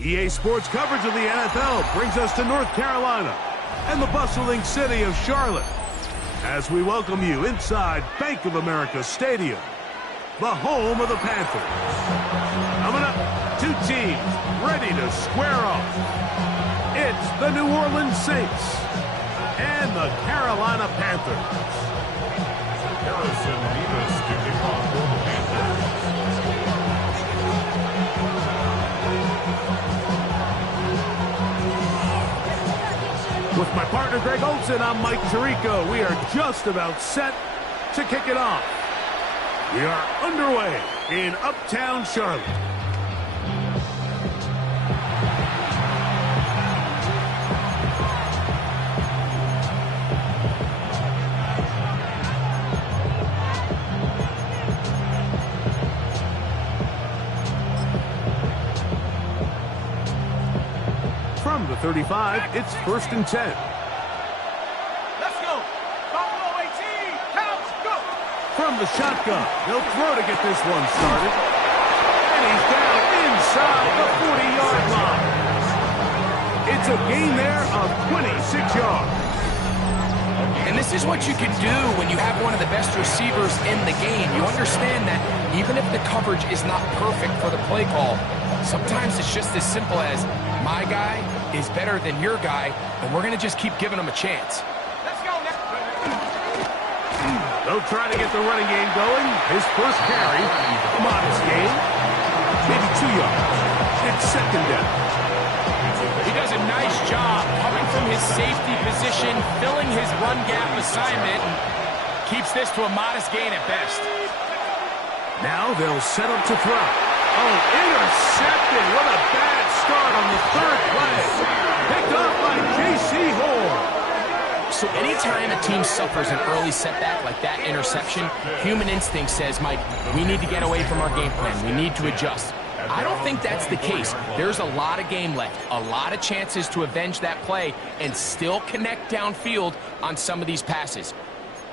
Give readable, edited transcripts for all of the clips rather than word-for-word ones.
EA Sports coverage of the NFL brings us to North Carolina and the bustling city of Charlotte as we welcome you inside Bank of America Stadium, the home of the Panthers. Coming up, two teams ready to square off. It's the New Orleans Saints and the Carolina Panthers. With my partner Greg Olson, I'm Mike Tirico. We are just about set to kick it off. We are underway in Uptown Charlotte. From the 35, it's 1st and 10. Let's go. Buffalo 18. Counts. Go. From the shotgun, he'll throw to get this one started. And he's down inside the 40-yard line. It's a gain there of 26 yards. And this is what you can do when you have one of the best receivers in the game. You understand that even if the coverage is not perfect for the play call, sometimes it's just as simple as my guy is better than your guy, and we're going to just keep giving him a chance. Let's go. They'll try to get the running game going. His first carry, a modest gain, maybe 2 yards. It's 2nd down. He does a nice job coming from his safety position, filling his run gap assignment, and keeps this to a modest gain at best. Now they'll set up to throw. Oh, intercepted. What a bad start on the 3rd play. Picked up by J.C. Horn. So anytime a team suffers an early setback like that interception, human instinct says, Mike, we need to get away from our game plan. We need to adjust. I don't think that's the case. There's a lot of game left, a lot of chances to avenge that play and still connect downfield on some of these passes.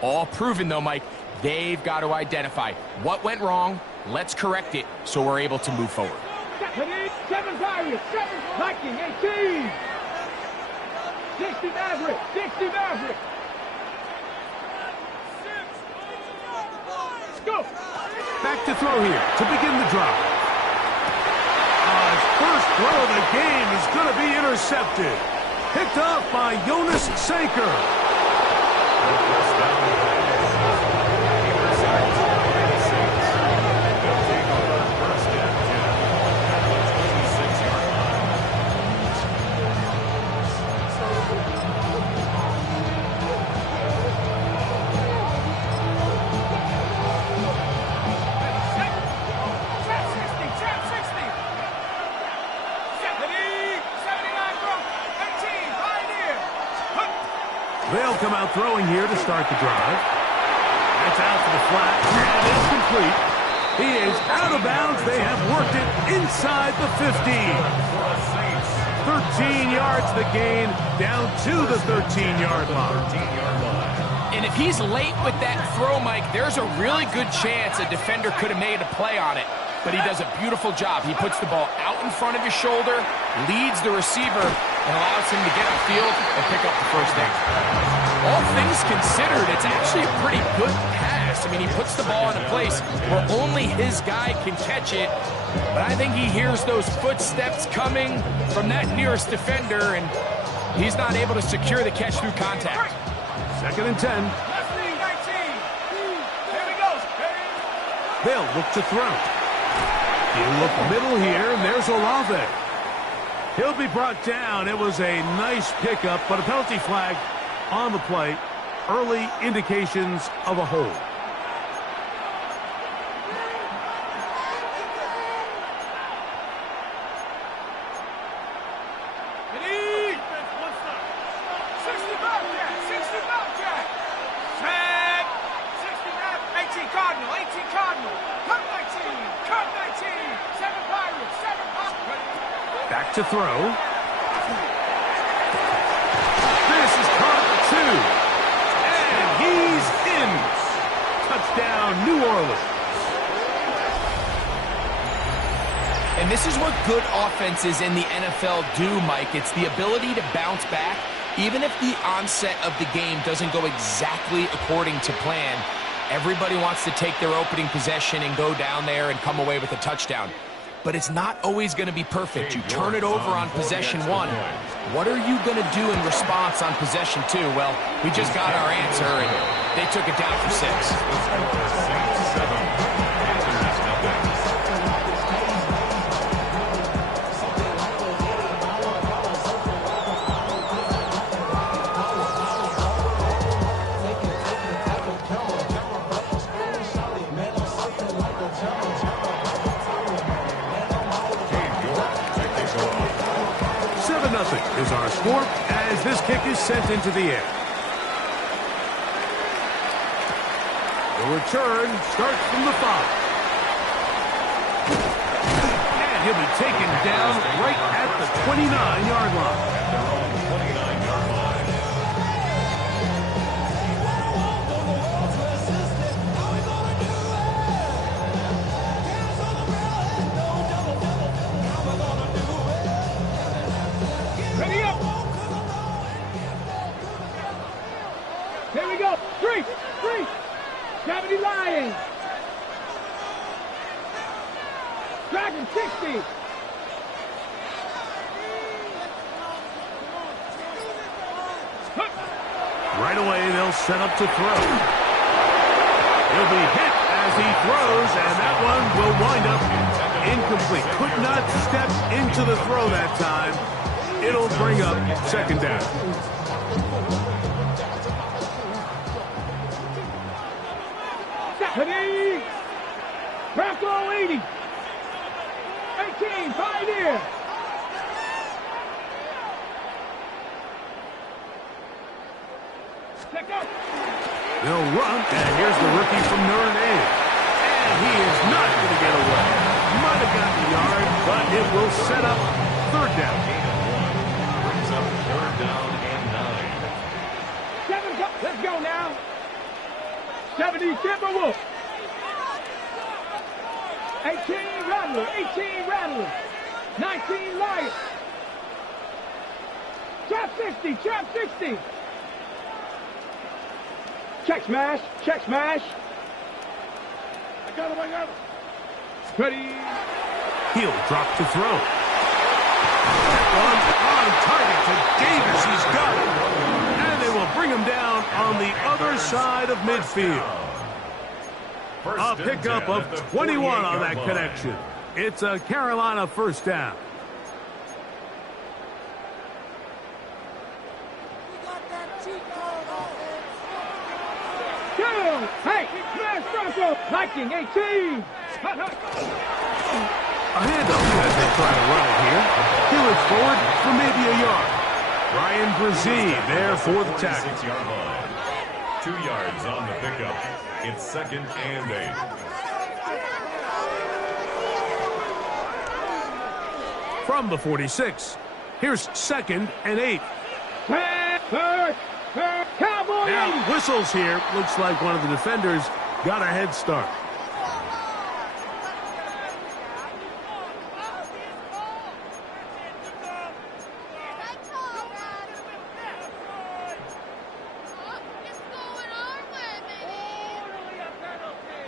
All proven, though, Mike, they've got to identify what went wrong. Let's correct it so we're able to move forward. 7 Pirates, 7 Viking, 18. 60 Maverick, 60 Maverick. Go. Back to throw here to begin the drive. His first throw of the game is going to be intercepted. Picked off by Jonas Sanker. They'll come out throwing here to start the drive. That's out to the flat, and it's complete. He is out of bounds. They have worked it inside the 15. 13 yards the gain, down to the 13-yard line. And if he's late with that throw, Mike, there's a really good chance a defender could have made a play on it. But he does a beautiful job. He puts the ball out in front of his shoulder, leads the receiver, and allows him to get upfield and pick up the first down. All things considered, it's actually a pretty good pass. I mean, he puts the ball in a place where only his guy can catch it. But I think he hears those footsteps coming from that nearest defender, and he's not able to secure the catch through contact. 2nd and 10. Here he goes. They'll look to throw. He'll look middle here, and there's Olave. He'll be brought down. It was a nice pickup, but a penalty flag on the play. Early indications of a hold. Back to throw. This is caught 2. And he's in. Touchdown, New Orleans. And this is what good offenses in the NFL do, Mike. It's the ability to bounce back, even if the onset of the game doesn't go exactly according to plan. Everybody wants to take their opening possession and go down there and come away with a touchdown. But it's not always going to be perfect. You turn it over on possession 1. What are you going to do in response on possession 2? Well, we just got our answer, and they took it down for 6. Is our score as this kick is sent into the air. The return starts from the 5. And he'll be taken down right at the 29-yard line. Here we go. 3. 70 Lions. Dragon 60. Right away, they'll set up to throw. He'll be hit as he throws, and that one will wind up incomplete. Could not step into the throw that time. It'll bring up second down. Bronco 80. 18, Pioneer. Check out. They'll run, and here's the rookie from Notre Dame. And he is not going to get away. Might have gotten the yard, but it will set up third down. Brings up third down and 7, let's go now. 70 Timberwolves. 18 Rattler, 18 Rattler. 19 Lions. Trap 60, trap 60. Check smash, check smash. I got him. Ready. He'll drop to throw. That one on target to Davis. He's got it. And they will bring him down on the other side of midfield. A pickup of 21 on that connection. It's a Carolina first down. Hey, smash Bronco. Viking 18. A handoff as they try to run it here. He'll it forward for maybe a yard. Ryan Brzee there for the tackle. 6-yard line. 2 yards on the pickup. It's second and 8. From the 46, here's second and 8. Cowboy. Now, whistles here. Looks like one of the defenders got a head start.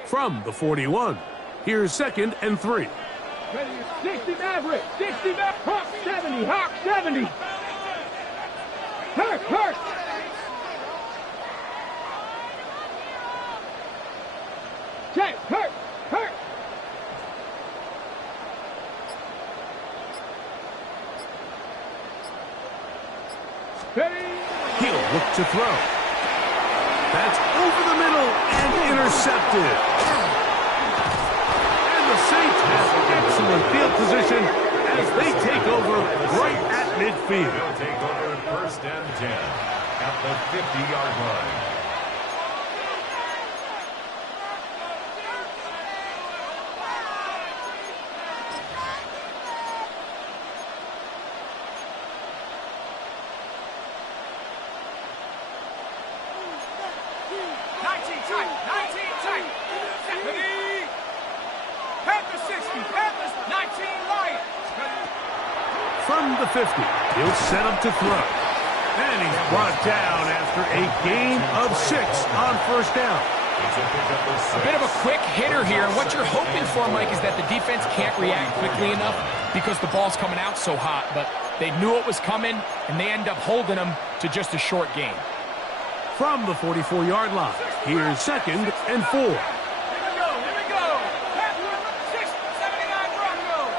From the 41, here's second and 3. 60 Maverick, 60 Maverick, Hawk 70, Hawk 70. Hurt. Check, hurt. He'll look to throw. That's over the middle and intercepted. And the Saints have excellent field position as they take over right at midfield. They'll take over first and 10 at the 50-yard line. Panthers 60, Panthers 19 Lions. from the 50. He'll set up to throw. And he's brought down after a gain of 6 on first down. A bit of a quick hitter here, and what you're hoping for, Mike, is that the defense can't react quickly enough because the ball's coming out so hot, but they knew it was coming, and they end up holding them to just a short gain. From the 44-yard line, here's 2nd and 4. Here we go. Pass number 679 Broncos.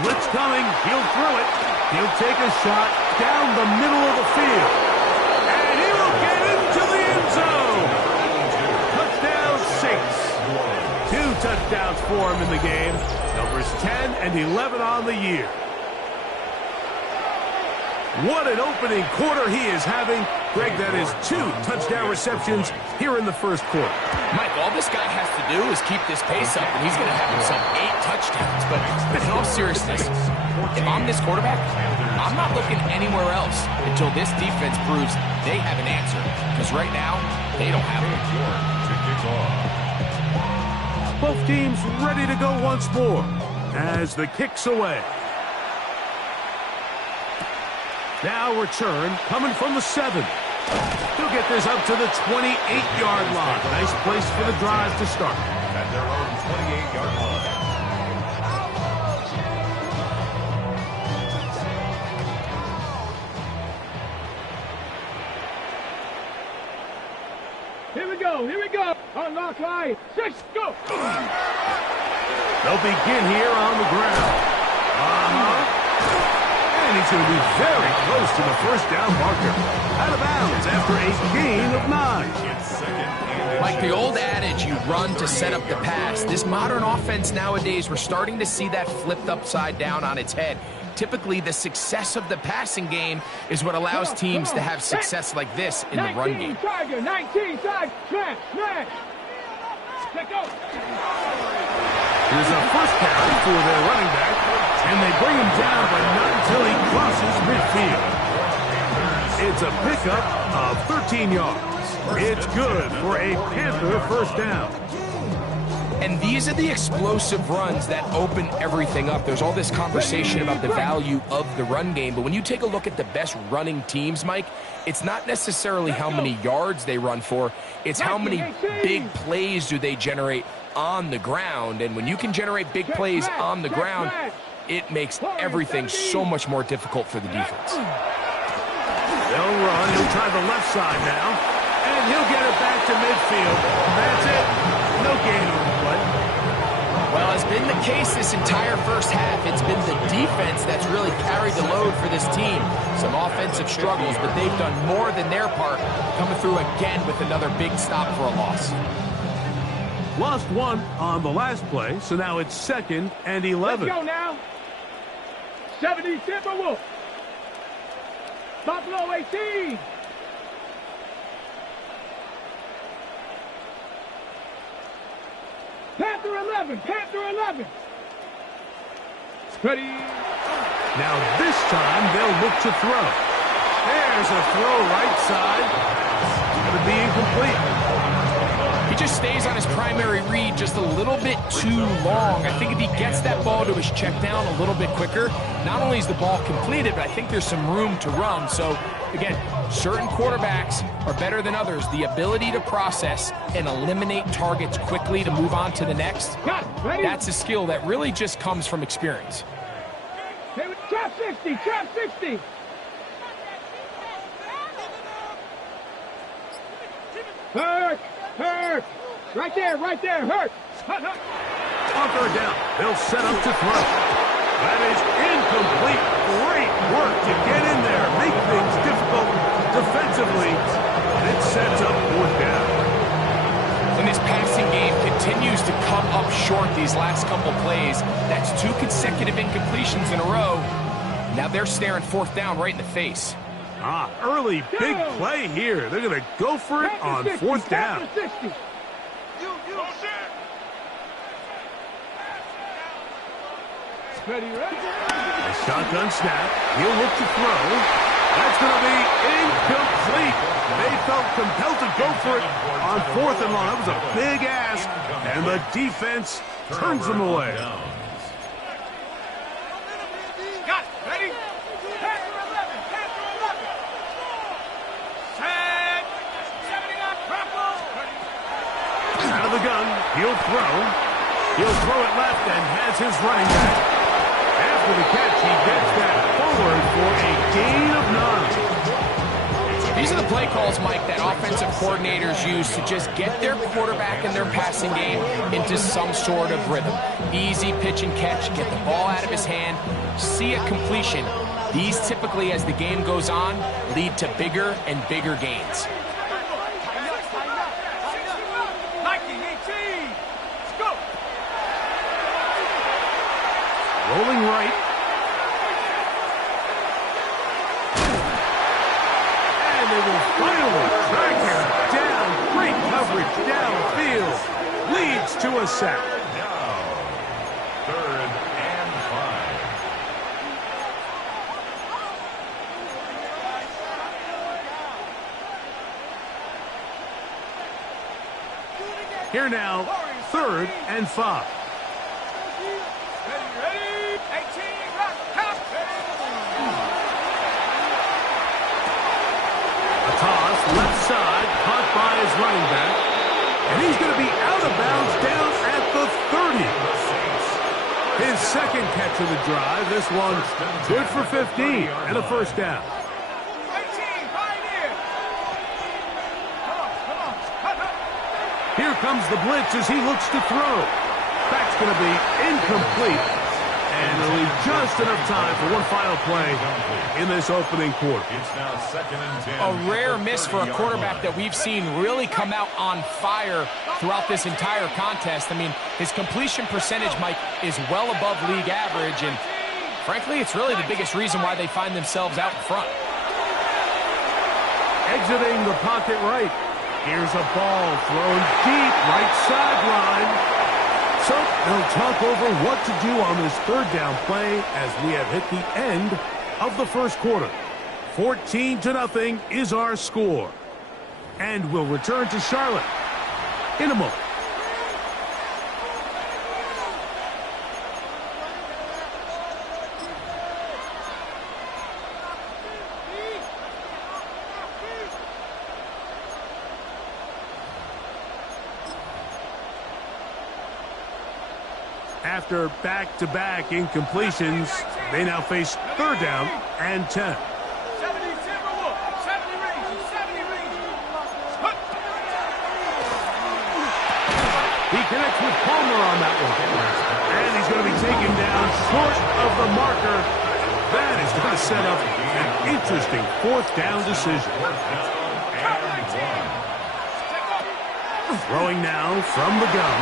Blitz coming. He'll throw it. He'll take a shot down the middle of the field. And he will get into the end zone. Touchdown 6. 2 touchdowns for him in the game. Numbers 10 and 11 on the year. What an opening quarter he is having. Greg, that is 2 touchdown receptions here in the first quarter. Mike, all this guy has to do is keep this pace up, and he's going to have himself 8 touchdowns. But in all seriousness, if I'm this quarterback, I'm not looking anywhere else until this defense proves they have an answer. Because right now, they don't have it. Both teams ready to go once more as the kick's away. Now return coming from the 7. He'll get this up to the 28-yard line. Nice place for the drive to start. At their own 28-yard line. Here we go. Unlock line. 6, go. They'll begin here on the ground. And he's going to be very close to the first down marker. Out of bounds after a gain of 9. It's 2nd and Like the old adage, you run to set up the pass. This modern offense nowadays, we're starting to see that flipped upside down on its head. Typically, the success of the passing game is what allows teams to have success like this in the run game. 19 Tiger, 19 Tiger, man. Check out. Here's a first carry for their running back, and they bring him down, but not until he crosses midfield. It's a pickup of 13 yards. It's good for a Panther first down. And these are the explosive runs that open everything up. There's all this conversation about the value of the run game, but when you take a look at the best running teams, Mike, it's not necessarily how many yards they run for, it's how many big plays do they generate on the ground. And when you can generate big plays on the ground, it makes everything so much more difficult for the defense. They'll run. He'll try the left side now, and he'll get it back to midfield. That's it. No gain on the play. Well, as been the case this entire first half, it's been the defense that's really carried the load for this team. Some offensive struggles, but they've done more than their part, coming through again with another big stop for a loss. Lost 1 on the last play, so now it's 2nd and 11. Let's go now. 70 Timberwolves. Buffalo 18. Panther 11. Ready. Now this time they'll look to throw. There's a throw right side. It's going to be incomplete. He just stays on his primary read just a little bit too long. I think if he gets that ball to his check down a little bit quicker, not only is the ball completed, but I think there's some room to run. So, again, certain quarterbacks are better than others. The ability to process and eliminate targets quickly to move on to the next, that's a skill that really just comes from experience. Trap 60. Hurt. Right there, hurt. On third down, they'll set up to throw. That is incomplete. Great work to get in there, make things difficult defensively, and it sets up fourth down. And this passing game continues to come up short these last couple plays. That's 2 consecutive incompletions in a row. Now they're staring fourth down right in the face. Early big play here. They're going to go for it on fourth down. A shotgun snap. He'll look to throw. That's going to be incomplete. They felt compelled to go for it on 4th and long. That was a big ask, and the defense turns them away. gun. He'll throw. He'll throw it left and has his running back. After the catch, he gets that forward for a gain of 9. These are the play calls, Mike, that offensive coordinators use to just get their quarterback and their passing game into some sort of rhythm. Easy pitch and catch, get the ball out of his hand, see a completion. These typically, as the game goes on, lead to bigger and bigger gains. Rolling right. And they will finally track him down. Great coverage downfield. Leads to a sack. Now, 3rd and 5. Here now, 3rd and 5. Left side, caught by his running back. And he's going to be out of bounds down at the 30. His second catch of the drive. This one good for 15 and a first down. Here comes the blitz as he looks to throw. That's going to be incomplete. And it'll leave just enough time for one final play in this opening quarter. It's now 2nd and 10. A rare miss for a quarterback that we've seen really come out on fire throughout this entire contest. I mean, his completion percentage, Mike, is well above league average, and frankly, it's really the biggest reason why they find themselves out in front. Exiting the pocket right. Here's a ball thrown deep right sideline. So they'll talk over what to do on this 3rd down play as we have hit the end of the first quarter. 14-0 is our score. And we'll return to Charlotte in a moment. After back-to-back incompletions, they now face 3rd down and 10. He connects with Palmer on that one. And he's going to be taken down short of the marker. That is going to set up an interesting 4th down decision. Throwing now from the gun.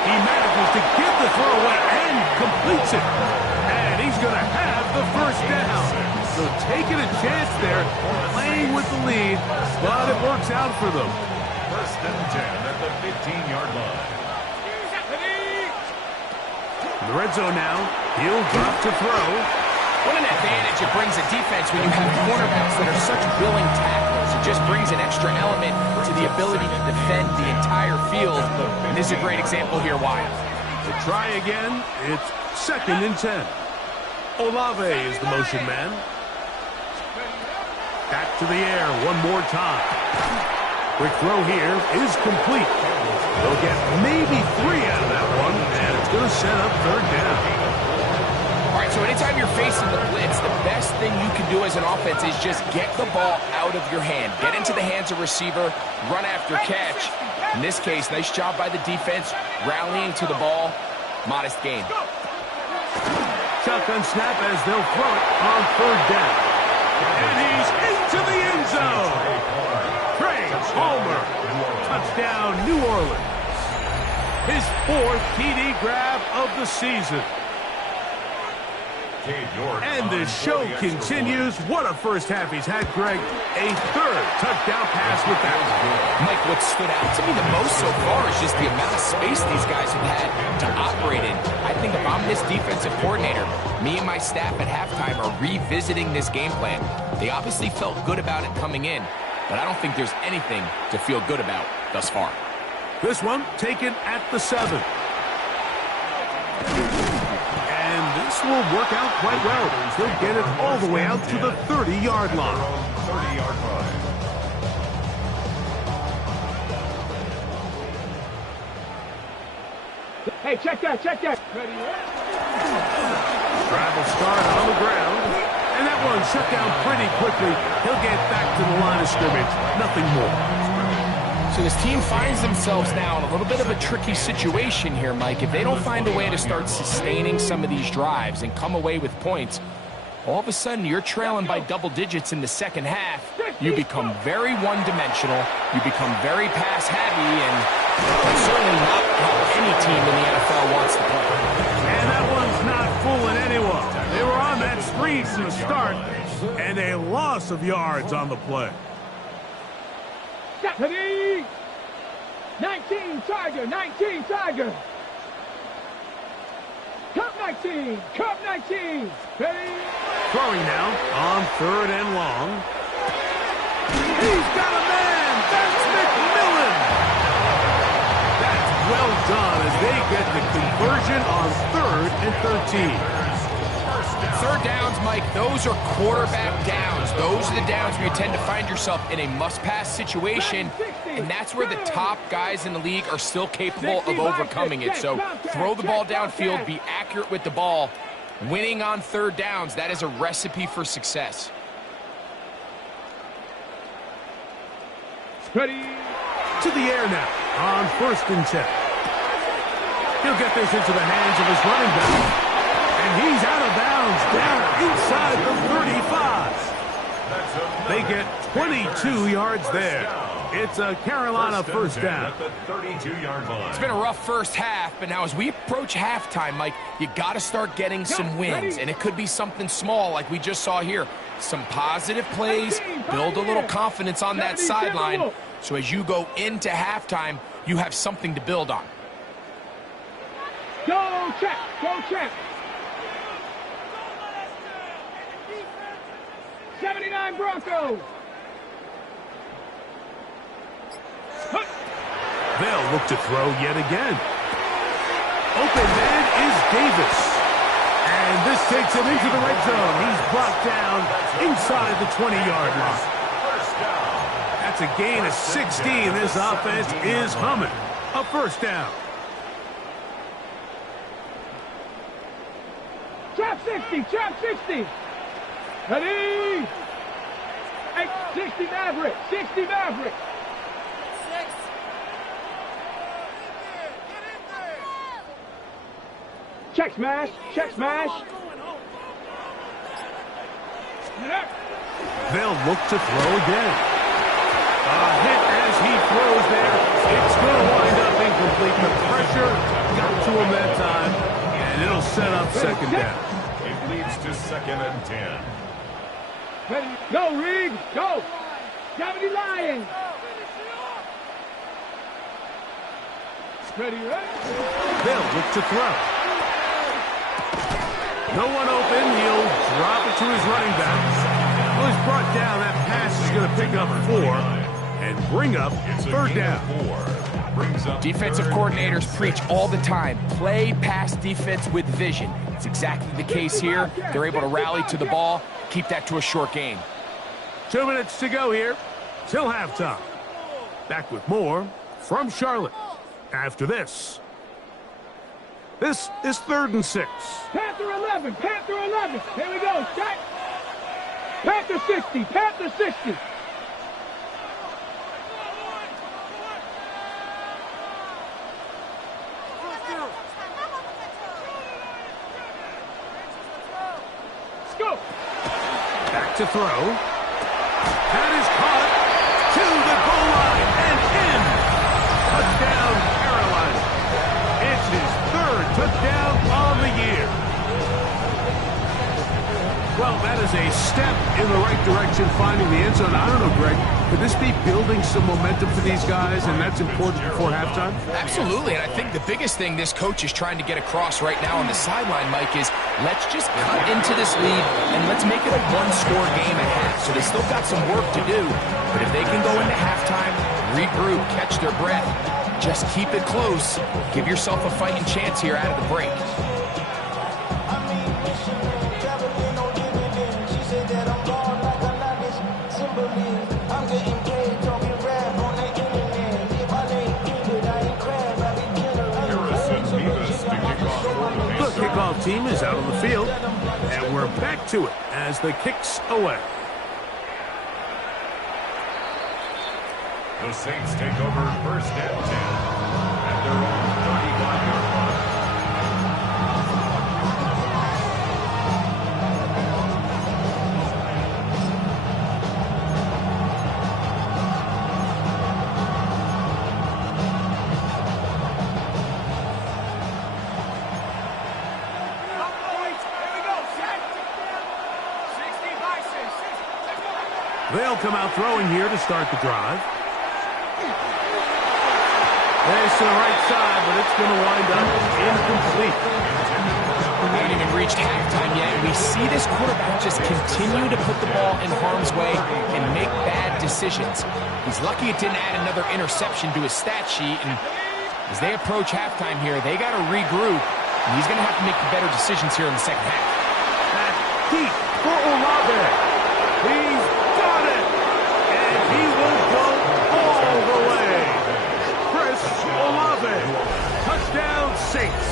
He manages to get the throw away and completes it. And he's going to have the first down. So taking a chance there, playing with the lead, but it works out for them. 1st and 10 at the 15-yard line. In the red zone now, he'll drop to throw. What an advantage it brings a defense when you have cornerbacks that are such willing tacklers. It just brings an extra element to the ability to defend the entire field. And this is a great example here why. To try again, it's 2nd and 10. Olave is the motion man. Back to the air one more time. Quick throw here is complete. They'll get maybe 3 out of that one, and it's going to set up 3rd down. All right, so anytime you're facing the blitz, the best thing you can do as an offense is just get the ball out of your hand. Get into the hands of receiver, run after catch. In this case, nice job by the defense, rallying to the ball. Modest gain. Shotgun snap as they'll throw it on 3rd down. And he's into the end zone. Trey Palmer. Touchdown, New Orleans. His 4th TD grab of the season. And the show continues. What a first half he's had, Greg. A 3rd touchdown pass with that one. Mike, what stood out to me the most so far is just the amount of space these guys have had to operate in. I think if I'm this defensive coordinator, me and my staff at halftime are revisiting this game plan. They obviously felt good about it coming in, but I don't think there's anything to feel good about thus far. This one taken at the 7. This will work out quite well. He'll get it all the way out to the 30-yard line. 30-yard line. Hey, check that, check that. Ready? Travel start on the ground. And that one shut down pretty quickly. He'll get back to the line of scrimmage. Nothing more. So this team finds themselves now in a little bit of a tricky situation here, Mike. If they don't find a way to start sustaining some of these drives and come away with points, all of a sudden you're trailing by double digits in the second half. You become very one-dimensional. You become very pass-heavy, and that's certainly not how any team in the NFL wants to play. And that one's not fooling anyone. They were on that screen from the start, and a loss of yards on the play. Ready? 19 Tiger, 19 Tiger. Cup 19, Cup 19. Ready? Throwing now on 3rd and long. He's got a man. That's McMillan. That's well done as they get the conversion on 3rd and 13. Third downs, Mike, those are quarterback downs. Those are the downs where you tend to find yourself in a must-pass situation, and that's where the top guys in the league are still capable of overcoming it. So throw the ball downfield, be accurate with the ball. Winning on third downs, that is a recipe for success. Ready? To the air now on 1st and 10. He'll get this into the hands of his running back. And he's out of bounds down inside the 35. They get 22 yards there. It's a Carolina first down. At the 32-yard line. It's been a rough first half, but now as we approach halftime, Mike, you got to start getting some wins, and it could be something small like we just saw here. Some positive plays, build a little confidence on that sideline, so as you go into halftime, you have something to build on. Go check, go check. 79 Broncos. They'll look to throw yet again. Open man is Davis. And this takes him into the red zone. He's brought down inside the 20-yard line. That's a gain of 16. This offense is humming. A first down. Trap 60, trap 60. Ready? 60 Maverick, 60 Maverick. Check smash, check smash. They'll look to throw again. A hit as he throws there. It's going to wind up incomplete. The pressure got to him that time, and it'll set up second down. It leads to 2nd and 10. Ready? Go, Reed, go. Gravity Lions. Ready, ready? They'll look to throw. No one open. He'll drop it to his running back. Well, he's brought down. That pass is going to pick up 4 and bring up 3rd down. Defensive coordinators preach all the time, play pass defense with vision. It's exactly the case here. They're able to rally to the ball, keep that to a short gain. 2 minutes to go here till halftime. Back with more from Charlotte after this. This is 3rd and 6. Panther 11, Panther 11. Here we go, check. Panther 60, Panther 60. Back to throw. That is caught to the goal line and in. Touchdown, Carolina. It's his 3rd touchdown on the year. Well, that is a step in the right direction, finding the end zone. I don't know, Greg, could this be building some momentum for these guys, and that's important before halftime? Absolutely, and I think the biggest thing this coach is trying to get across right now on the sideline, Mike, is let's just cut into this lead and let's make it a one-score game at half. So they still got some work to do, but if they can go into halftime, regroup, catch their breath, just keep it close, give yourself a fighting chance here out of the break. team is out on the field, and we're back to it as the kick's away. The Saints take over 1st and 10 at their own 31-yard line. They'll come out throwing here to start the drive. Race to the right side, but it's going to wind up incomplete. We haven't even reached halftime yet. We see this quarterback just continue to put the ball in harm's way and make bad decisions. He's lucky it didn't add another interception to his stat sheet. And as they approach halftime here, they got to regroup. And he's going to have to make the better decisions here in the second half. That's deep for Olave. He's got it. And he will go all the way. Chris Olave. Touchdown Saints.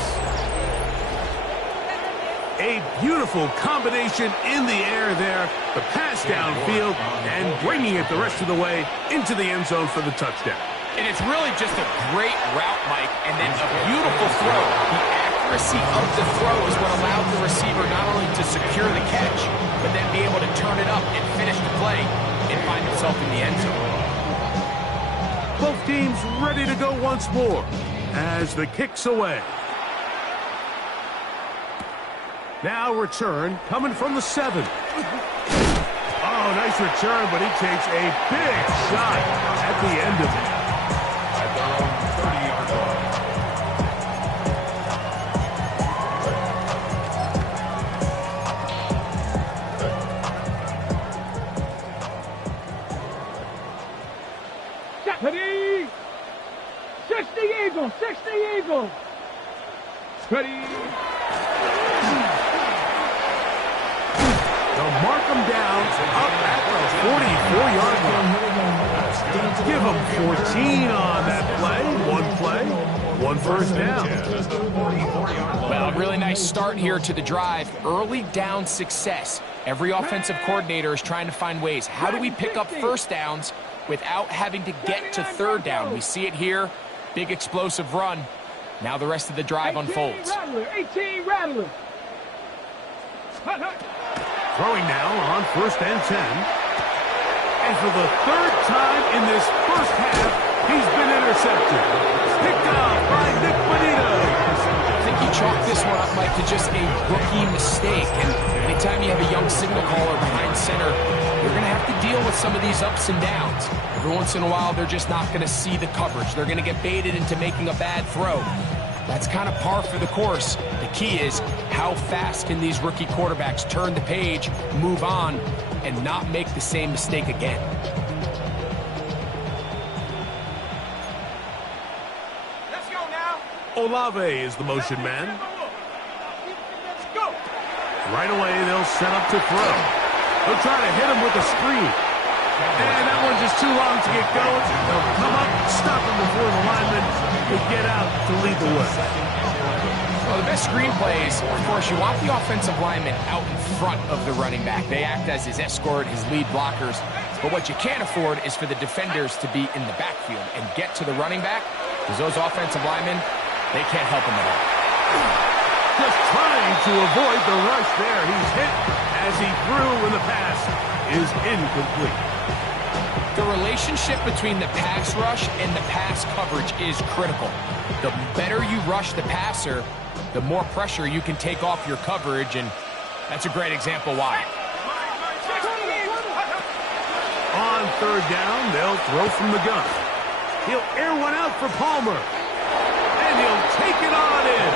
A beautiful combination in the air there. The pass downfield and bringing it the rest of the way into the end zone for the touchdown. And it's really just a great route, Mike, and then a beautiful throw. The accuracy of the throw is what allowed the receiver not only to secure the catch, but then be able to turn it up and finish the play and find himself in the end zone. Both teams ready to go once more as the kick's away. Now return coming from the 7. Oh, nice return, but he takes a big shot at the end of it. At their own 30-yard line. Ready? 60 Eagles, 60 Eagles. Ready? They'll mark him down up at the 44-yard line. Give him 14 on that play, one first down. Well, a really nice start here to the drive. Early down success. Every offensive coordinator is trying to find ways. How do we pick up first downs without having to get to third down? We see it here. Big explosive run. Now the rest of the drive unfolds. 18 Rattler. Throwing now on 1st and 10. And for the 3rd time in this first half, he's been intercepted. Picked off by Nick Bonito. I think he chalked this one up, Mike, to just a rookie mistake. And anytime you have a young signal caller behind center, you're going to have to deal with some of these ups and downs. Every once in a while, they're just not going to see the coverage. They're going to get baited into making a bad throw. That's kind of par for the course. The key is how fast can these rookie quarterbacks turn the page, move on, and not make the same mistake again. Let's go now. Olave is the motion man. Let's go. Right away, they'll set up to throw. They'll try to hit him with a screen. And that one's just too long to get going. They'll come up, stop him before the lineman will get out to lead the way. Well, the best screen plays, of course, you want the offensive lineman out in front of the running back. They act as his escort, his lead blockers. But what you can't afford is for the defenders to be in the backfield and get to the running back, because those offensive linemen, they can't help him at all. Just trying to avoid the rush there. He's hit as he threw when the pass is incomplete. The relationship between the pass rush and the pass coverage is critical. The better you rush the passer, the more pressure you can take off your coverage, and that's a great example why. On 3rd down, they'll throw from the gun. He'll air one out for Palmer. And he'll take it on in.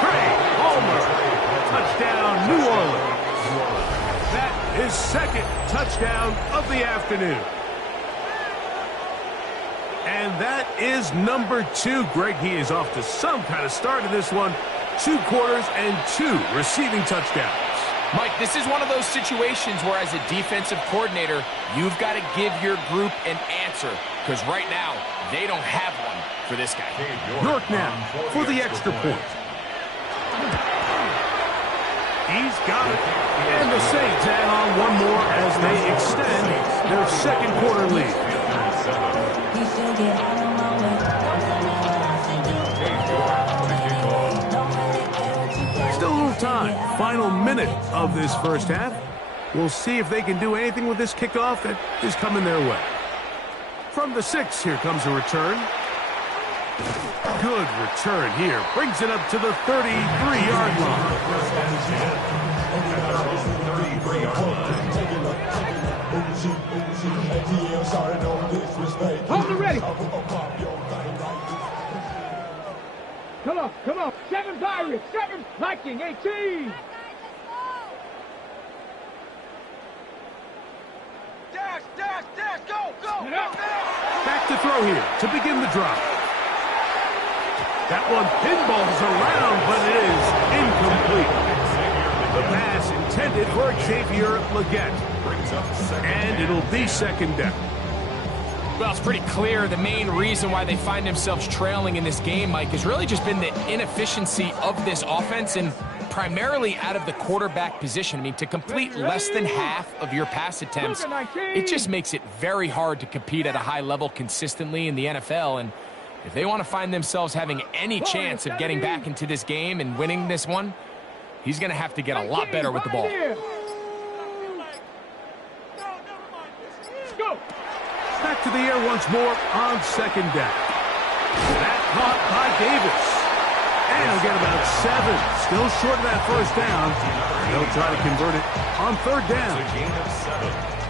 Trey Palmer. Touchdown, New Orleans. That is 2nd touchdown of the afternoon. And that is number 2. Greg, he is off to some kind of start in this one. 2 quarters and 2 receiving touchdowns. Mike, this is one of those situations where as a defensive coordinator, you've got to give your group an answer. Because right now, they don't have one for this guy. York now for the extra point. He's got it. And the Saints add on one more as they extend their second quarter lead. Still a little time. Final minute of this first half. We'll see if they can do anything with this kickoff that is coming their way. From the 6, here comes a return. Good return here. Brings it up to the 33-yard line. Hold it ready. Come on. 7 Pirates, 7 Viking, 18. Dash, go. Back to throw here to begin the drive. That one pinballs around, but it is incomplete. The pass intended for Xavier Legette. And it'll be second down. Well, it's pretty clear the main reason why they find themselves trailing in this game, Mike, has really just been the inefficiency of this offense and primarily out of the quarterback position. I mean, to complete less than half of your pass attempts, it just makes it very hard to compete at a high level consistently in the NFL. And if they want to find themselves having any chance of getting back into this game and winning this one, he's going to have to get a lot better with the ball. Back to the air once more on second down. That caught by Davis. And he'll get about 7. Still short of that first down. They'll try to convert it on third down.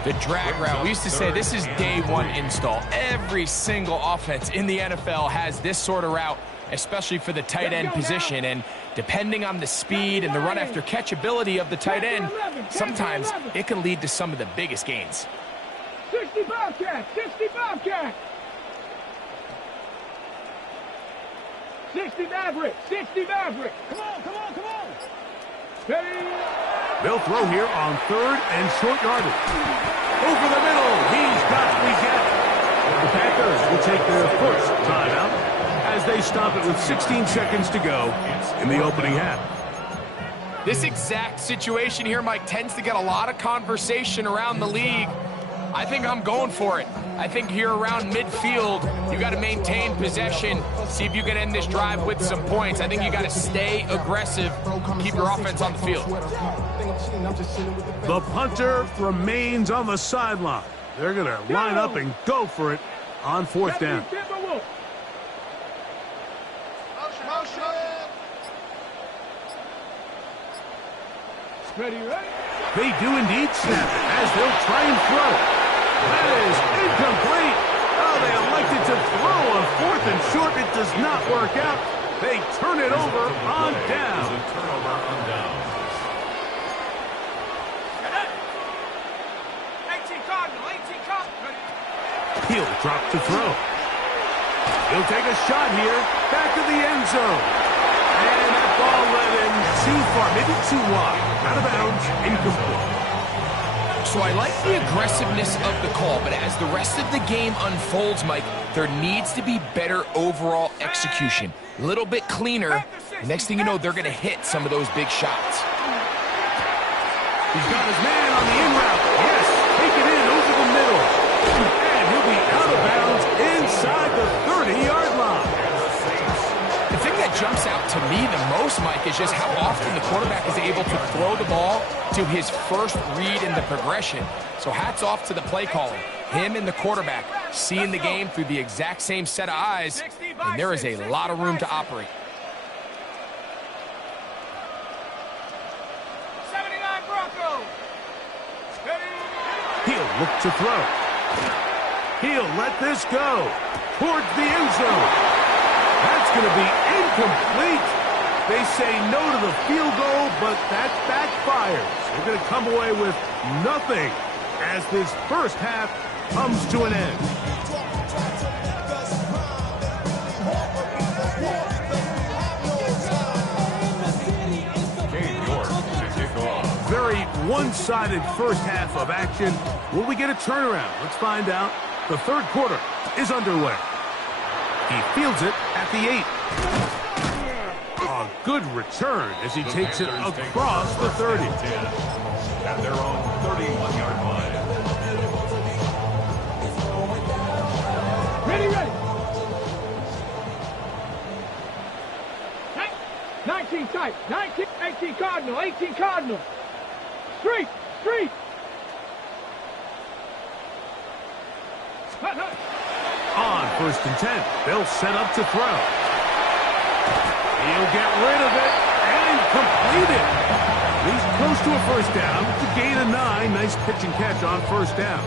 The drag route. We used to say this is day one install. Every single offense in the NFL has this sort of route, especially for the tight end position. And depending on the speed and the run after catch ability of the tight end, sometimes it can lead to some of the biggest gains. 60 Bobcat. 60 Maverick. Come on. Ready. They'll throw here on third and short yardage. Over the middle. He's got it. The Panthers will take their first timeout as they stop it with 16 seconds to go in the opening half. This exact situation here, Mike, tends to get a lot of conversation around the league. I think I'm going for it. I think here around midfield, you got to maintain possession, see if you can end this drive with some points. I think you got to stay aggressive, keep your offense on the field. The punter remains on the sideline. They're going to line up and go for it on fourth down. Ready. They do indeed snap it as they'll try and throw. That is incomplete. Oh, they elected to throw on fourth and short. It does not work out. They turn it over on down. He'll drop to throw. He'll take a shot here. Back to the end zone. And that ball led him too far, maybe too wide. Out of bounds, incomplete. So I like the aggressiveness of the call, but as the rest of the game unfolds, Mike, there needs to be better overall execution. A little bit cleaner. Next thing you know, they're going to hit some of those big shots. He's got his man on the in route. Yes, take it in over the middle. And he'll be out of bounds inside the 30-yard line. The thing that jumps out to me the most, Mike, is just how often the quarterback is able to throw the ball to his first read in the progression. So hats off to the play caller. Him and the quarterback seeing the game through the exact same set of eyes, and there is a lot of room to operate. 79 Broncos. He'll look to throw. He'll let this go towards the end zone. That's going to be incomplete. They say no to the field goal, but that backfires. They're going to come away with nothing as this first half comes to an end. Very one-sided first half of action. Will we get a turnaround? Let's find out. The third quarter is underway. He fields it at the 8. A good return as he takes it across the 30. At their own 31-yard line. Ready, ready. 19 tight. 19, 18 Cardinal, 18 Cardinal. Street, street. Hut, hut. On 1st and 10, they'll set up to throw. He'll get rid of it and complete it. He's close to a first down. It's a gain of 9. Nice pitch and catch on 1st down.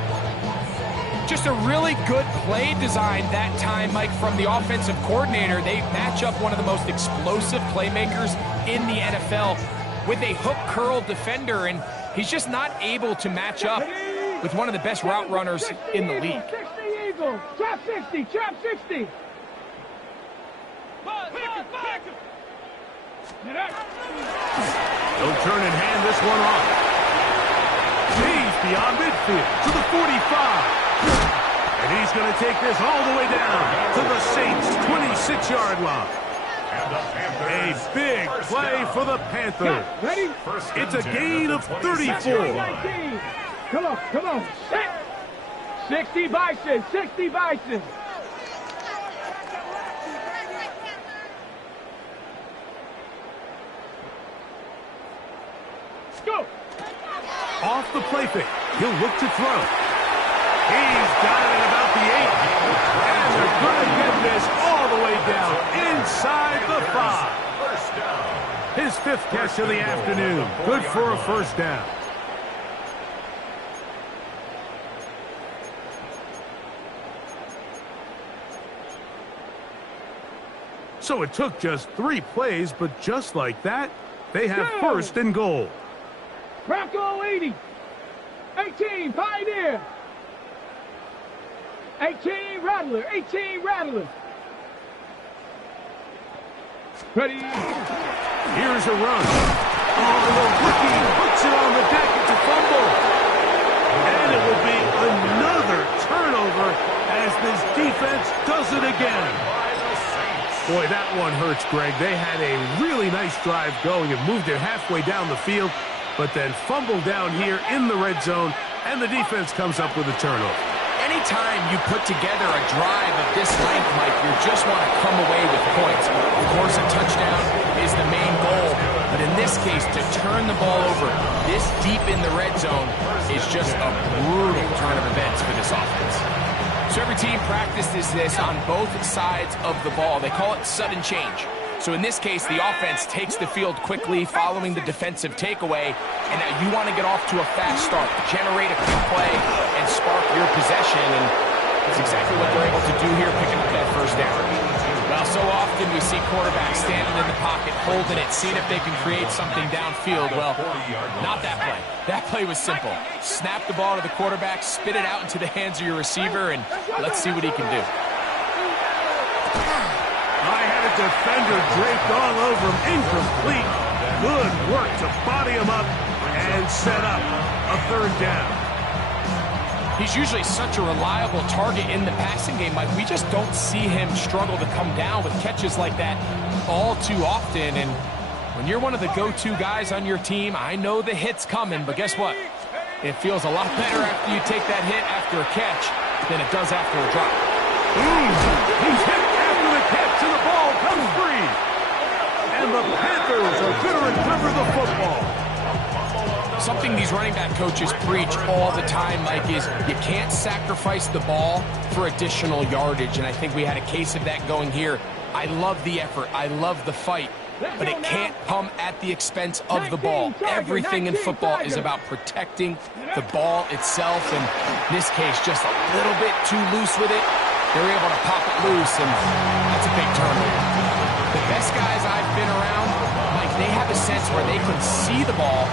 Just a really good play design that time, Mike, from the offensive coordinator. They match up one of the most explosive playmakers in the NFL with a hook curl defender, and he's just not able to match up with one of the best route runners in the league. 60 Eagle, trap 60, trap 60. He'll turn and hand this one off. He's beyond midfield to the 45. And he's going to take this all the way down to the Saints' 26-yard line. A big play for the Panthers. Ready? It's a gain of 34. 19. Come on, come on. Set. 60 Bison, 60 Bison. Go. Off the play fake. He'll look to throw. He's got it at about the 8. And they're going to get this all the way down inside the 5. His 5th catch of the afternoon. Good for a first down. So it took just 3 plays, but just like that, they have 1st and goal. Bronco 80. 18 Pioneer. 18 Rattler, 18 Rattler. Ready? Here's a run. Oh, the rookie puts it on the deck. It's a fumble. And it will be another turnover as this defense does it again. Boy, that one hurts, Greg. They had a really nice drive going and moved it halfway down the field, but then fumbled down here in the red zone, and the defense comes up with a turnover. Anytime you put together a drive of this length, Mike, you just want to come away with points. Of course, a touchdown is the main goal, but in this case, to turn the ball over this deep in the red zone is just a brutal turn of events for this offense. So every team practices this on both sides of the ball. They call it sudden change. So in this case, the offense takes the field quickly following the defensive takeaway, and now you want to get off to a fast start, generate a quick play, and spark your possession, and that's exactly what they're able to do here, picking up that first down. Well, so often we see quarterbacks standing in the pocket, holding it, seeing if they can create something downfield. Well, not that play. That play was simple. Snap the ball to the quarterback, spit it out into the hands of your receiver, and let's see what he can do. I had a defender draped all over him. Incomplete. Good work to body him up and set up a 3rd down. He's usually such a reliable target in the passing game, Mike. We just don't see him struggle to come down with catches like that all too often. And when you're one of the go-to guys on your team, I know the hit's coming, but guess what? It feels a lot better after you take that hit after a catch than it does after a drop. He's hit after the catch, and the ball comes free. And the Panthers are going to recover the football. Something these running back coaches preach all the time, Mike, is you can't sacrifice the ball for additional yardage, and I think we had a case of that going here. I love the effort. I love the fight, but it can't come at the expense of the ball. Everything in football is about protecting the ball itself, and in this case, just a little bit too loose with it. They're able to pop it loose, and that's a big turnover. The best guys I've been around, Mike, they have a sense where they can see the ball,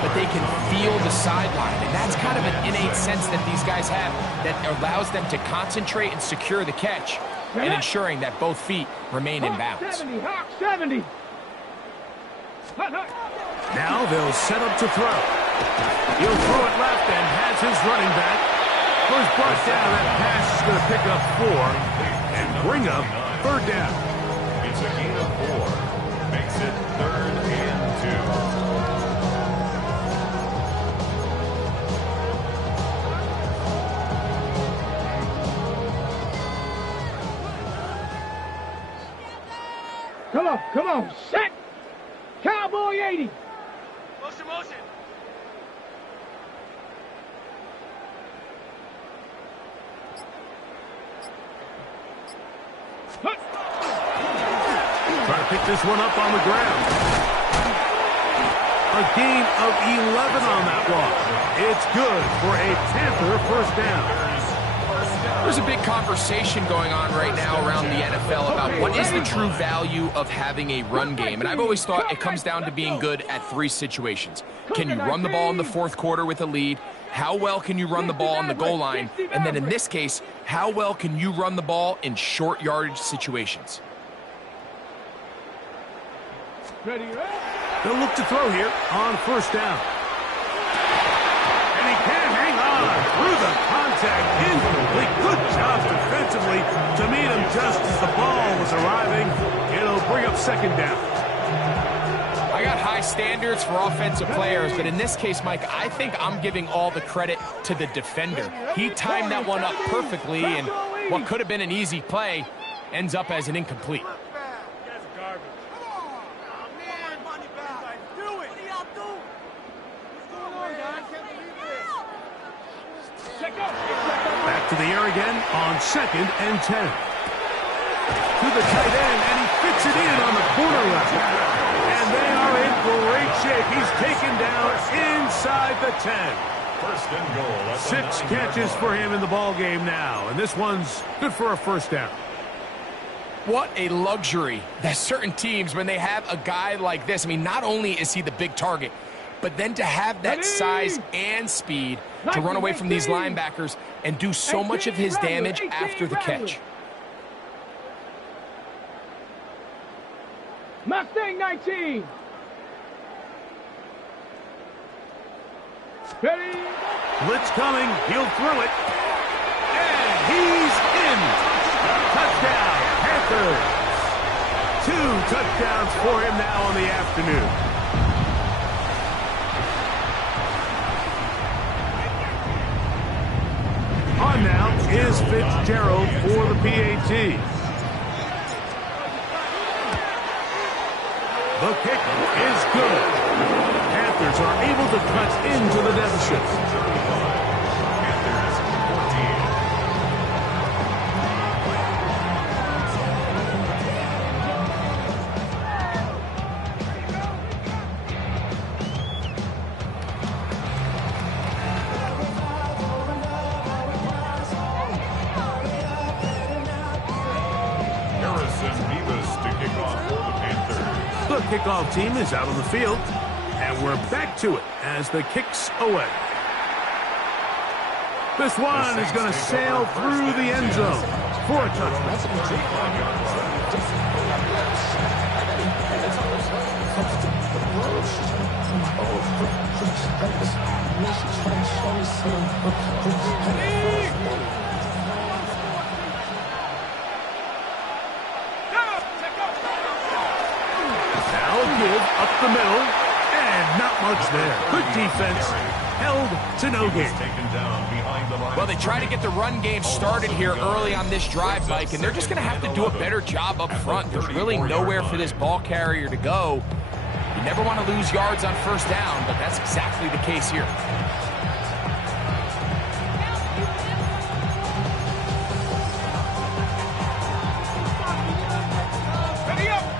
but they can feel the sideline. And that's kind of an innate sense that these guys have that allows them to concentrate and secure the catch and ensuring that both feet remain in bounds. 70, Hawk 70. Now they'll set up to throw. He'll throw it left and has his running back. First brought down, that pass is going to pick up 4 and bring up 3rd down. It's a gain of 4. Makes it Come on. Set. Cowboy 80. Motion. Trying to pick this one up on the ground. A gain of 11 on that walk. It's good for a Panther first down. There's a big conversation going on right now around the NFL about what is the true value of having a run game. And I've always thought it comes down to being good at three situations. Can you run the ball in the fourth quarter with a lead? How well can you run the ball on the goal line? And then in this case, how well can you run the ball in short yardage situations? They'll look to throw here on first down. And he can hang on through the contact. Incomplete. Good job defensively to meet him just as the ball was arriving. It'll bring up second down. I got high standards for offensive players, but in this case, Mike, I think I'm giving all the credit to the defender. He timed that one up perfectly, and what could have been an easy play ends up as an incomplete. Back to the air again on 2nd and 10. To the tight end, and he fits it in on the corner left. And they are in great shape. He's taken down inside the 10. First and goal. 6 catches for him in the ball game now, and this one's good for a first down. What a luxury that certain teams, when they have a guy like this, I mean, not only is he the big target, but then to have that size and speed to run away from these linebackers and do so much of his damage after the catch. Mustang 19. Ready? Blitz coming. He'll throw it. And he's in. Touchdown, Panthers. 2 touchdowns for him now on the afternoon. On now is Fitzgerald for the PAT. The kick is good. Panthers are able to cut into the deficit. The kickoff team is out on the field, and we're back to it as the kick's away. This one is going to sail through the end zone for a touchdown. Up the middle, and not much there. Good defense, held to no gain. Well, they try to get the run game started here early on this drive, Mike, and they're just going to have to do a better job up front. There's really nowhere for this ball carrier to go. You never want to lose yards on first down, but that's exactly the case here.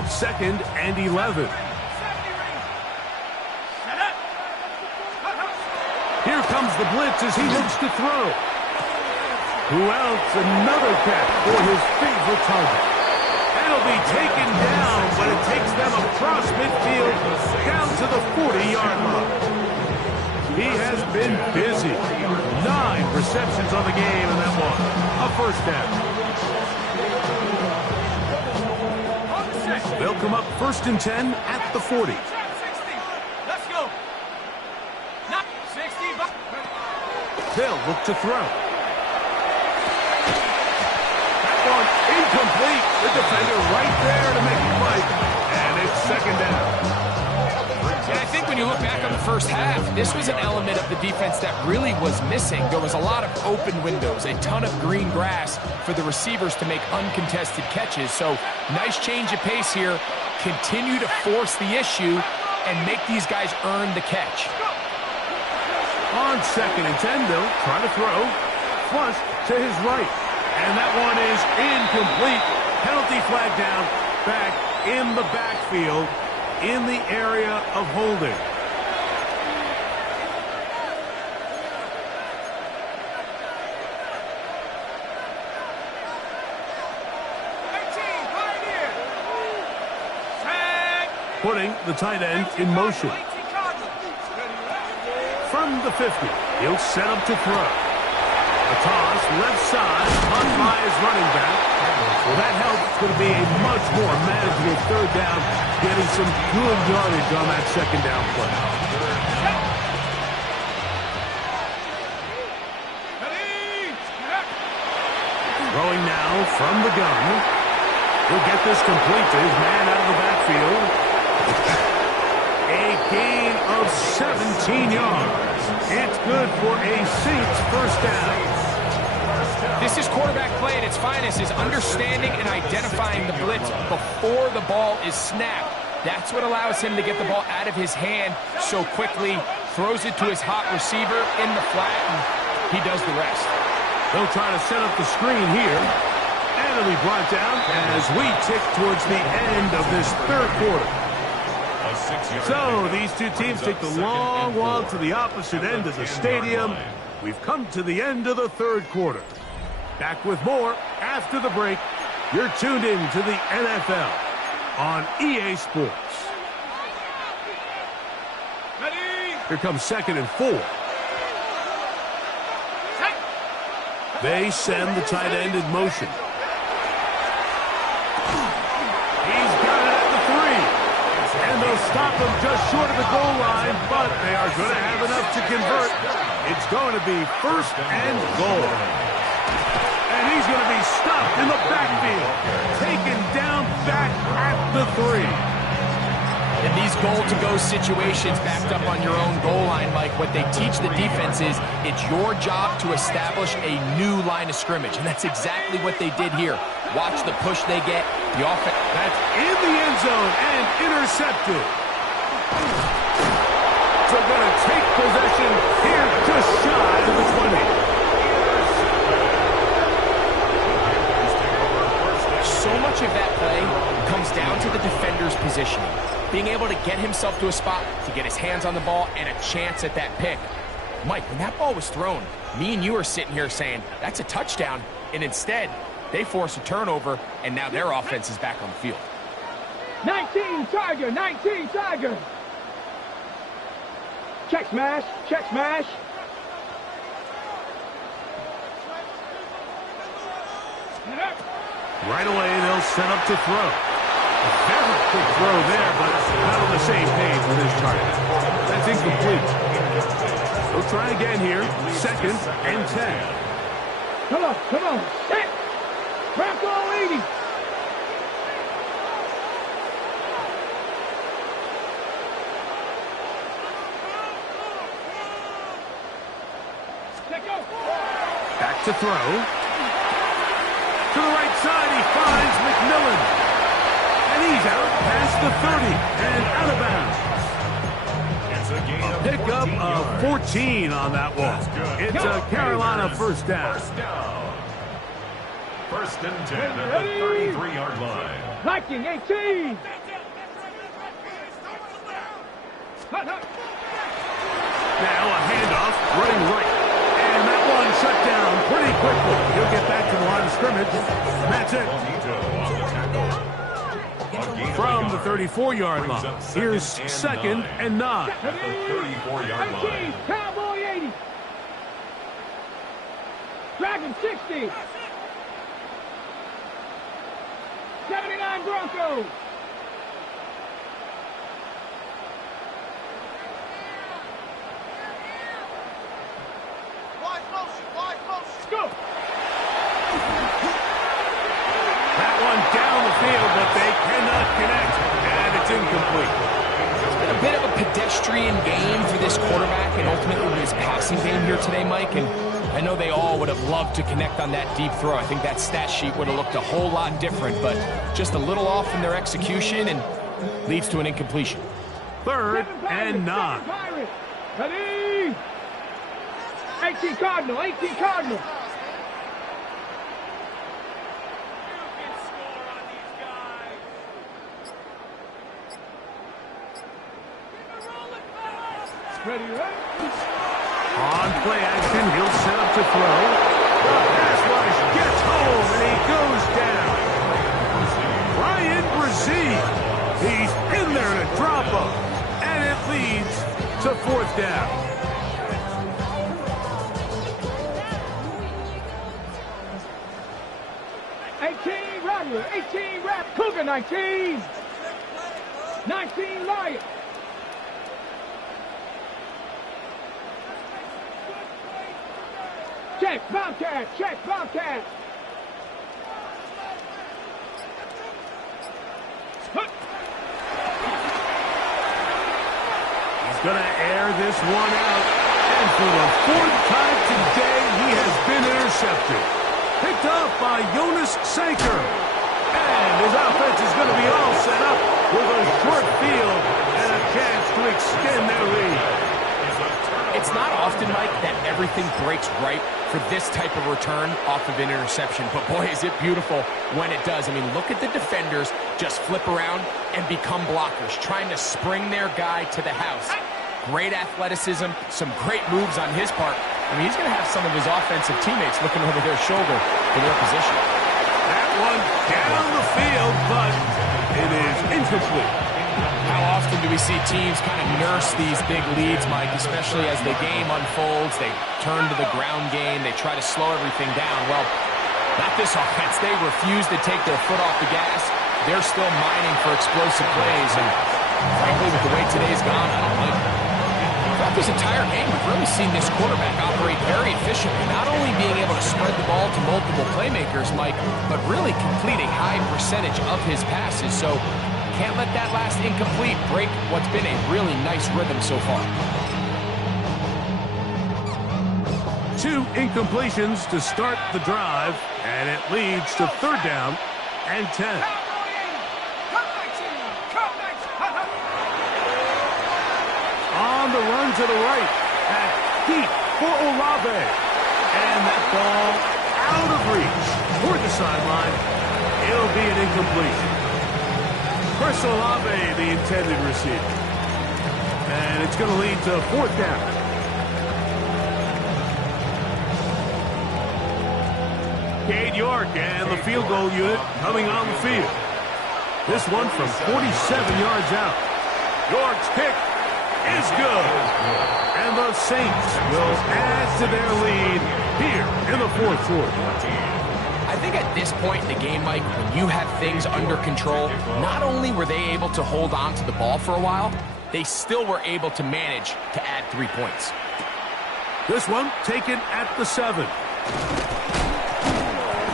Second and 11. Here comes the blitz as he looks to throw. Who else? Another catch for his favorite target. That'll be taken down, but it takes them across midfield down to the 40-yard line. He has been busy. 9 receptions on the game in that one. A first down. They'll come up 1st and 10 at the 40. Let's go. Not 60. They'll look to throw. That one incomplete. The defender right there to make the fight. And it's second down. Yeah, I think when you look back on the first half, this was an element of the defense that really was missing. There was a lot of open windows, a ton of green grass for the receivers to make uncontested catches. So nice change of pace here. Continue to force the issue and make these guys earn the catch. On 2nd and 10, they'll try to throw. Flush to his right. And that one is incomplete. Penalty flag down. Back in the backfield, in the area of holding. Putting the tight end in motion. From the 50, he'll set up to throw. A toss, left side, caught by his running back. Well, that helps. It's going to be a much more manageable 3rd down, getting some good yardage on that 2nd down play. Throwing now from the gun. He'll get this complete to his man out of the backfield. A gain of 17 yards. It's good for a Saints 1st down. This is quarterback play at its finest, is understanding and identifying the blitz before the ball is snapped. That's what allows him to get the ball out of his hand so quickly, throws it to his hot receiver in the flat, and he does the rest. They'll try to set up the screen here. And it'll be brought down as we tick towards the end of this 3rd quarter. So these two teams take the long walk to the opposite end of the stadium. We've come to the end of the 3rd quarter. Back with more after the break. You're tuned in to the NFL on EA Sports. Here comes 2nd and 4. They send the tight end in motion. He's got it at the 3. And they'll stop him just short of the goal line, but they are going to have enough to convert. It's going to be 1st and goal. And he's going to be stopped in the backfield. Taken down back at the 3. In these goal-to-go situations backed up on your own goal line, Mike, what they teach the defense is it's your job to establish a new line of scrimmage. And that's exactly what they did here. Watch the push they get. The offense. That's in the end zone and intercepted. So going to take possession here just shy of the 20. So much of that play comes down to the defender's positioning. Being able to get himself to a spot, to get his hands on the ball, and a chance at that pick. Mike, when that ball was thrown, me and you are sitting here saying, that's a touchdown. And instead, they force a turnover, and now their offense is back on the field. 19 Tiger, 19 Tiger. Check smash, check smash. Right away, they'll set up to throw. A very quick throw there, but not on the same page with his target. That's incomplete. We'll try again here. 2nd and 10. Come on, come on. Hit. Crack all 80. Back to throw. To the right side, he finds McMillan. And he's out past the 30 and out of bounds. A pickup of 14 on that one. It's a Carolina 1st down. 1st and 10 at the 33-yard line. Viking 18. Now a handoff, running right. And that one shut down pretty quickly. He'll get back to the line of scrimmage. That's it. From the 34-yard line. Here's 2nd and 9. At the 34-yard line. Cowboy 80. Dragon 60. 79 Broncos. Go. That one down the field, but they cannot connect. And it's incomplete. It's been a bit of a pedestrian game for this quarterback and ultimately his passing game here today, Mike. And I know they all would have loved to connect on that deep throw. I think that stat sheet would have looked a whole lot different, but just a little off in their execution and leads to an incompletion. 3rd and 9. Ready? 18 Cardinal, 18 Cardinal. Ready, right? On play action, he'll set up to throw. The pass rush gets home, and he goes down. Ryan Brazil. He's in there to drop him, and it leads to 4th down. Rattler, 18 Rap, Cougar 19. 19 Lion. Check, Bobcat, check, Bobcat. He's going to air this one out. And for the 4th time today, he has been intercepted. Picked up by Jonas Sanker. And his offense is going to be all set up with a short field and a chance to extend their lead. It's not often, Mike, that everything breaks right for this type of return off of an interception. But boy, is it beautiful when it does. I mean, look at the defenders just flip around and become blockers, trying to spring their guy to the house. Great athleticism, some great moves on his part. I mean, he's going to have some of his offensive teammates looking over their shoulder for their position. That one down the field, but it is incomplete. How often do we see teams kind of nurse these big leads, Mike, especially as the game unfolds? They turn to the ground game. They try to slow everything down. Well, not this offense. They refuse to take their foot off the gas. They're still mining for explosive plays. And frankly, with the way today's gone, I don't like it. Throughout this entire game, we've really seen this quarterback operate very efficiently, not only being able to spread the ball to multiple playmakers, Mike, but really complete a high percentage of his passes. So can't let that last incomplete break what's been a really nice rhythm so far. 2 incompletions to start the drive, and it leads to 3rd down and 10. On the run to the right, at deep for Olave. And that ball out of reach toward the sideline. It'll be an incompletion. Chris Olave, the intended receiver. And it's going to lead to 4th down. Cade York and the field goal unit coming on the field. This one from 47 yards out. York's kick is good. And the Saints will add to their lead here in the 4th quarter. I think at this point in the game, Mike, when you have things under control, not only were they able to hold on to the ball for a while, they still were able to manage to add 3 points. This one taken at the 7.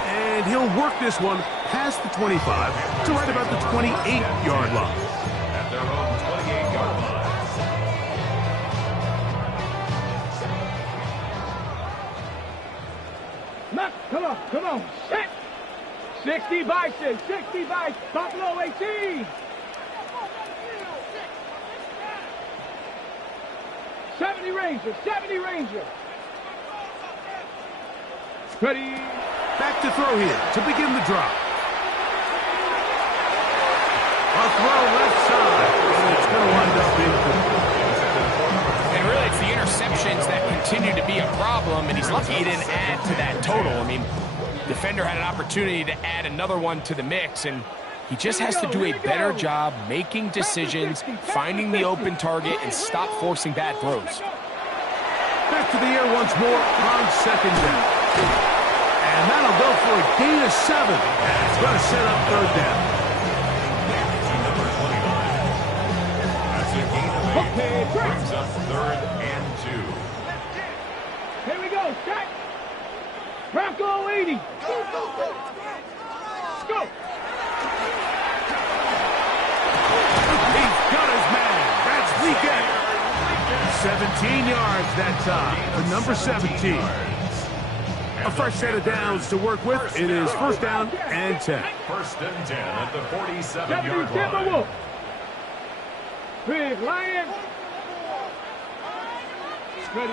And he'll work this one past the 25 to right about the 28-yard line. At their own 28-yard line. Come on, set. 60 Bison, 60 Bison, Buffalo 18. 70 Ranger, 70 Ranger. Ready. Back to throw here to begin the drop. A throw left side, and it's going to wind up incomplete. And really, it's the interceptions that continue to be a problem, and he's lucky he didn't add to that total. I mean, defender had an opportunity to add another one to the mix, and he just has to do a better job making decisions, finding the open target, and stop forcing bad throws. Back to the air once more on 2nd down. And that'll go for a gain of 7. And it's going to set up 3rd down. Number 29. That's a gain of 8. Brings up 3rd and 2. Here we go, set. Bronco 80. Go. He's got his man. That's 17 yards that time. The number 17. A fresh set of downs to work with. It is first down and 10. First and 10 at the 47-yard line. Big Lion. Ready,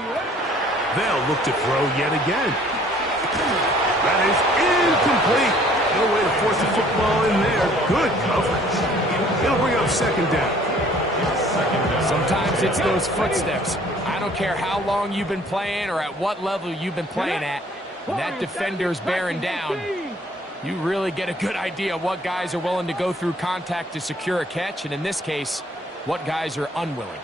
They'll look to throw yet again. That is incomplete. No way to force the football in there. Good coverage. It'll bring up second down. Sometimes it's those footsteps. I don't care how long you've been playing or at what level you've been playing at. When that defender's bearing down, you really get a good idea what guys are willing to go through contact to secure a catch, and in this case, what guys are unwilling.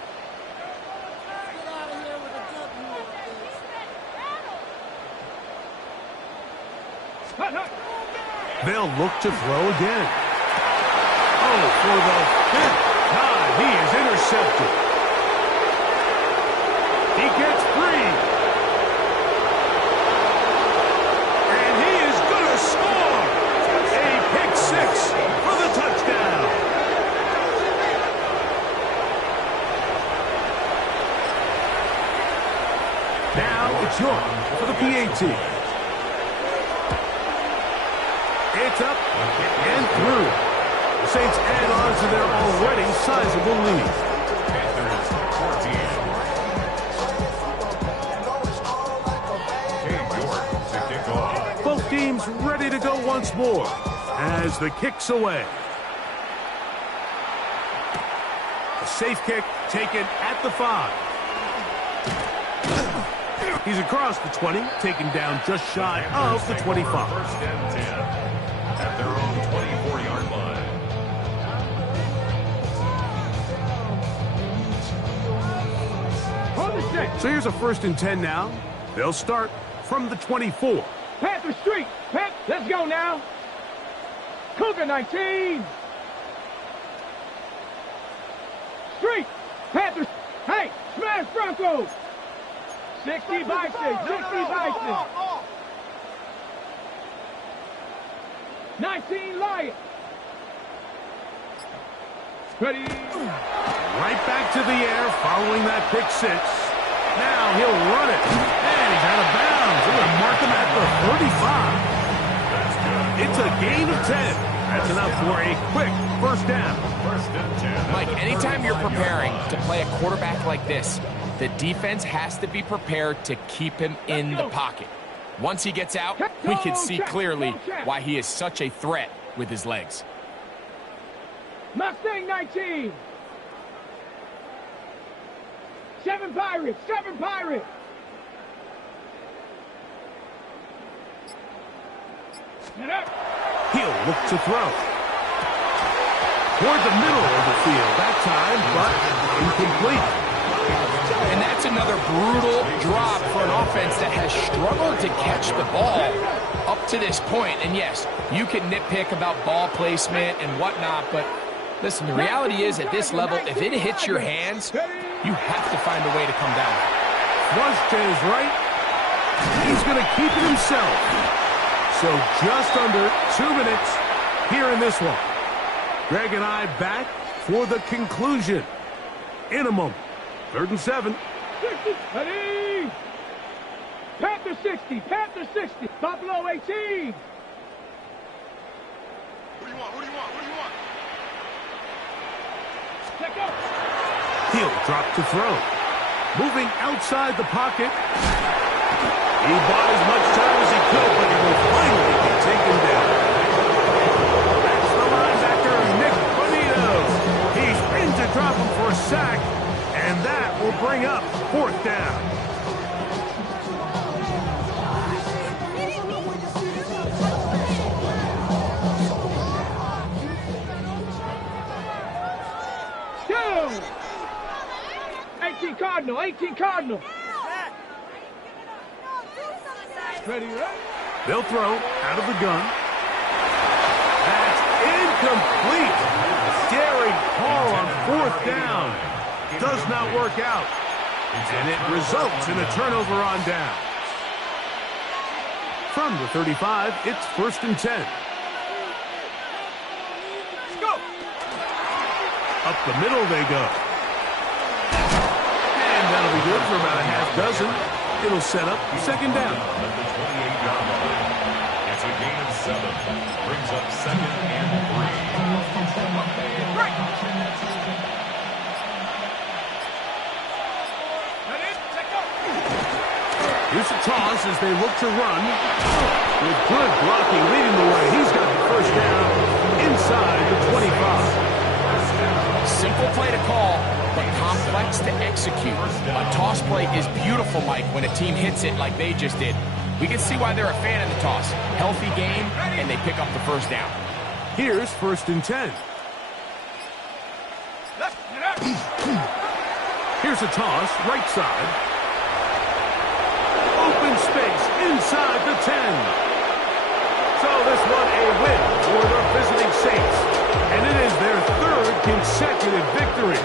They'll look to throw again. Oh, for the fifth time, he is intercepted. He gets free. And he is going to score. A pick six for the touchdown. Now it's York for the PAT. It's up and through. The Saints add on to their already sizable lead. Both teams ready to go once more as the kick's away. A safe kick taken at the 5. He's across the 20, taken down just shy of the 25. First and 10 at their own 24-yard line. So here's a first and 10 now. They'll start from the 24. Panther Street. Let's go now. Cougar 19. Street. Panthers. Hey, smash Broncos. 60 Bison. 60 Bison. 19 Lions. Ready. Right back to the air following that pick six. Now he'll run it. And he's out of bounds. They're going to mark him at the 35. It's a gain of 10. That's enough for a quick first down. First and 10. Mike, anytime you're preparing to play a quarterback like this, the defense has to be prepared to keep him in the pocket. Once he gets out, we can see clearly why he is such a threat with his legs. Mustang 19. 7 Pirates. 7 Pirates. Get up. He'll look to throw. Toward the middle of the field that time, but incomplete. And that's another brutal drop for an offense that has struggled to catch the ball up to this point. And yes, you can nitpick about ball placement and whatnot, but listen, the reality is at this level, if it hits your hands, you have to find a way to come down. Flush to his right. He's going to keep it himself. So just under 2 minutes here in this one. Greg and I back for the conclusion in a moment. 3rd and 7. 60. Ready. Panther 60. Panther 60. Buffalo 18. Who do you want? Who do you want? Who do you want? Check out. He'll drop to throw. Moving outside the pocket. He bought as much time as he could, but he will finally be taken down. That's the linebacker, Nick Bonito. He's in to drop him for a sack, and that will bring up 4th down. Two. 18 Cardinal. 18 Cardinal. Ready, right? They'll throw out of the gun. That's incomplete. Daring call on 4th down. Does not work out. And it results in a turnover on down. From the 35, it's 1st and 10. Let's go. Up the middle they go. And that'll be good for about a half dozen. It'll set up second down. At the 28-yard line. It's a gain of 7. Brings up second and 3. Here's a toss as they look to run. With good blocking leading the way. He's got the first down inside the 25. Simple play to call, but complex to execute. A toss play is beautiful, Mike, when a team hits it like they just did. We can see why they're a fan of the toss. Healthy game, and they pick up the first down. Here's first and 10. Here's a toss, right side. Open space inside the 10. So this one a win for the visiting Saints. And it is their third consecutive victory.